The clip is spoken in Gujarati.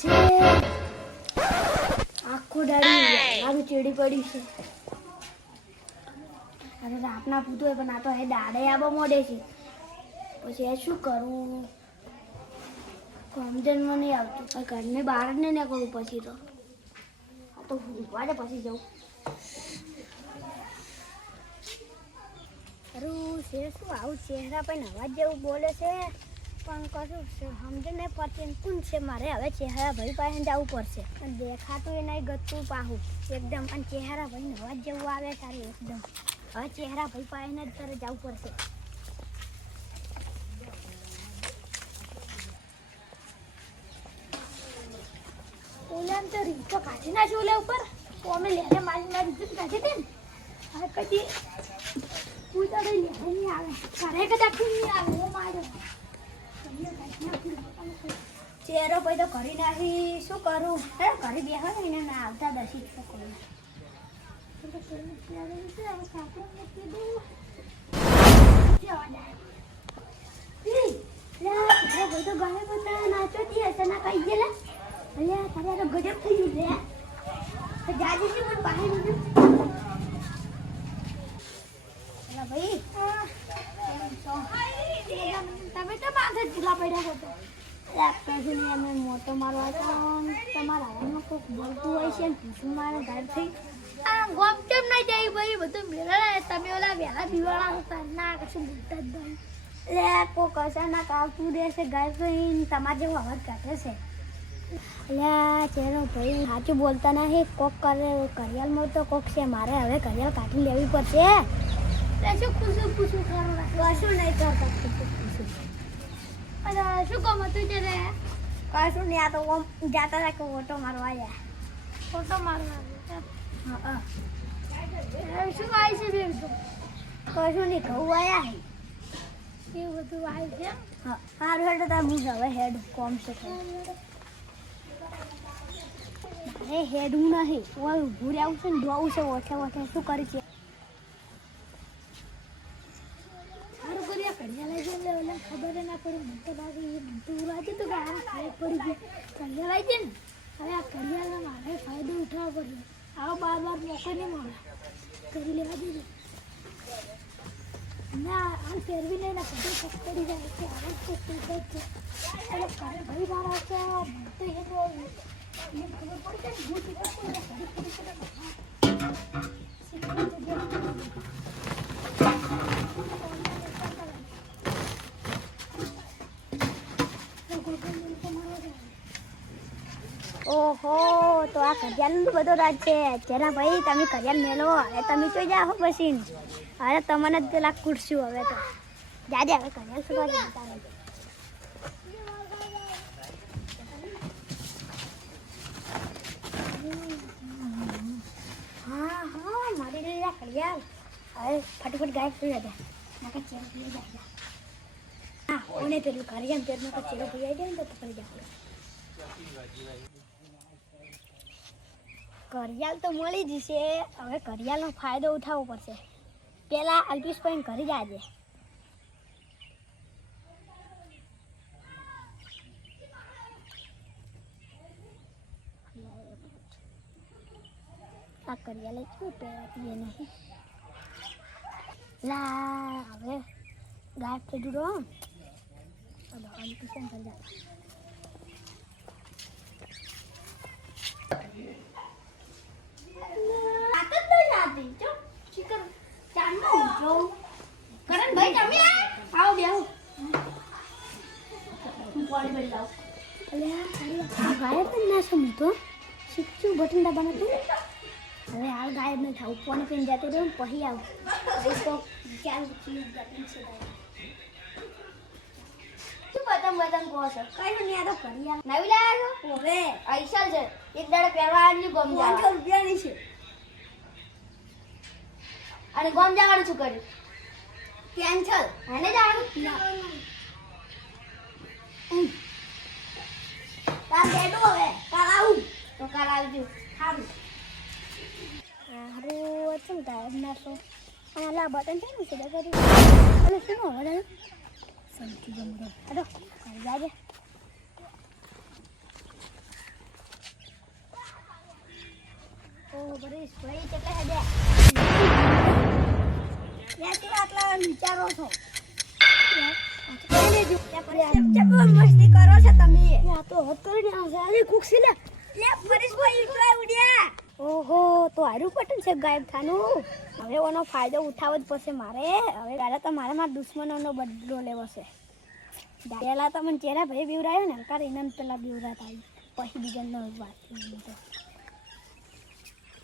છે આખો દાડી મારું ચેડી પડી છે. અરે રાતના પૂતો હોય પણ આ તો એ દાડે આબો મોડે છે. પછી એ શું કરું સમજણમાં નહીં આવતું. ઘરની બહાર જ નહીં નીકળવું પછી તો આ તો ઊંઘવા દે પછી જવું. અરું છે શું આવું ચહેરા પર નવા જેવું બોલે છે પણ કશું સમજ નહીં પડતી કોણ છે. મારે હવે ચહેરા ભાઈ પાસે જવું પડશે. દેખાતું એ નહીં ગતું પાહું એકદમ અને ચહેરા ભાઈ નવા જેવું આવે તારે એકદમ. હવે ચહેરા ભાઈ પાસે જ તારે જવું પડશે. ઓલા તો રીતો કાઢી નાખી ઓલા ઉપર તો અમે લેને મારી રીત કાઢી દે ને. હવે પછી પૂછા લઈ લે નહીં આવે ઘરે કદાચ નહીં આવે હું મારો ચહેરો પછી તો કરી નાખી શું કરું હે ઘરે બેહો ને એને ના આવતા દસી શું કરું. તો ગમે બધા નાચો હશે ના કઈ ગયેલા અલ્યા તારે તો ગજબ થઈ ગયું લે જાજે છે પણ બહાર નીકળ. અલા ભાઈ તમે તો માથે ચૂલા પડ્યા હતો. કશું નહીં અમે મોટો મારવા તો તમારા આવવાનું કોઈક બોલતું હોય છે ને પૂછું મારે ઘરથી આ ગોમ કેમ નહીં જાય ભાઈ બધું મેળા તમે ઓલા વહેલા દિવાળા હતા ના કશું બોલતા જ ભાઈ. એટલે કોઈક અચાનક આવતું રહેશે ઘર કહીને તમારે જેવો અવાજ કાઢે છે. અલ્યા ચેરો ભાઈ સાચું બોલતા નહીં કોક કરે કરિયાલમાં તો કોક છે. મારે હવે કરિયાલ કાઢી લેવી પડશે. શું પૂછું ખરું કશું નહીં કરતા પૂછું. અને શું કામ હતું છે રે કશું નહીં. આ તો ઓમ જાતા હતા કે ઓટો મારવા આવ્યા. ઓટો મારવા હા શું આવી છે બેન તો કશું નહીં ઘઉં આવ્યા એવું બધું આવી છે. હા સારું હેડ તાર હું હવે હેડ કોમ છે. અરે હેડું નહીં ઊભું રહેવું છે ને ધોવું છે ઓછે ઓછે શું કરી છે. સારું કર્યા કડિયા લઈ જાય એટલે ખબર ના પડી મને તો લાગે એ બધું લાગે તો કે આ ખબર પડી ગઈ કડિયા લઈ જાય ને. હવે આ કડિયાનો મારે ફાયદો ઉઠાવવો પડે. આવો બાર મોકો નહીં મળે કરી લેવા દેજો ના હાલ ફેરવી નહીં ને બધું ફક્ત પડી જાય છે. આવાજ તો છે એટલે ભાઈ મારા છે તો એ ખબર પડશે ને હું શું ઓહો તો આ કરિયાલ બધો રાજ છે. જેના ભાઈ તમે કરિયાલ મેલો હવે તમે જોઈ જાઓ પછી હવે તમને જ પેલા કૂટશું. હવે તો જાજે હવે કરિયાલ શું કરે હા હા મારી લીધા કરિયાલ હવે ફટાફટ ગાયબ થઈ જતા નાકા ચેરો પી જાય. હા કોને પેલું કરિયાલ પેરનો ચેરો પી જાય ને તો પકડી જાય. કરિયાલ તો મળી જશે. હવે કરિયાલનો ફાયદો ઉઠાવવો પડશે. પેલા અલ્પેશભાઈ ઘરે જાજે. આ કરિયાલ શું પહેરાતીએ નહીં લા હવે ગાયબ થઈ ગયું. અલ્પેશભાઈ ઘરે જાય. બટન દબાનું હતું હવે હાલ ગાયબ નહીં થાવ પાણી પીને જતો રહ્યો પછી આવું તો ક્યાં ચીજ બટન છે શું બતમ કહો છો કઈ નહીં. આ તો કરિયાલ નવી લાવ્યા છો હવે આઈસલ છે એક દાડે પહેરવા આવી ગમ જા રૂપિયાની છે. અને ગમ જવાનું શું કર્યું કેન્સલ એને જવાનું તાર બેઠું હવે કાલ આવું તો કાલ આવજો. સારું સારું શું ટાઈમ નાખો લા બટન છે ને સીધા કરી અને શું હવે સમજી ગમતો હેડો જાજે. પરેશભાઈ કેટલા હે ત્યાંથી આટલા વિચારો છો મસ્તી કરો છો તમે આ તો હતો ને આ ખુશી લે પરેશભાઈ ઉઠવા ઉડ્યા ઓહો તો હારું પટન છે ગાયબ થાનું હવે ઓનો ફાયદો ઉઠાવવો જ પડશે મારે હવે પહેલા તો મારા દુશ્મનોનો બદલો લેવો છે પહેલા તો મને ચહેરા ભાઈ બીવરાયો ને અંકાર એને પેલા બીવરાતા પછી બીજાનો વાત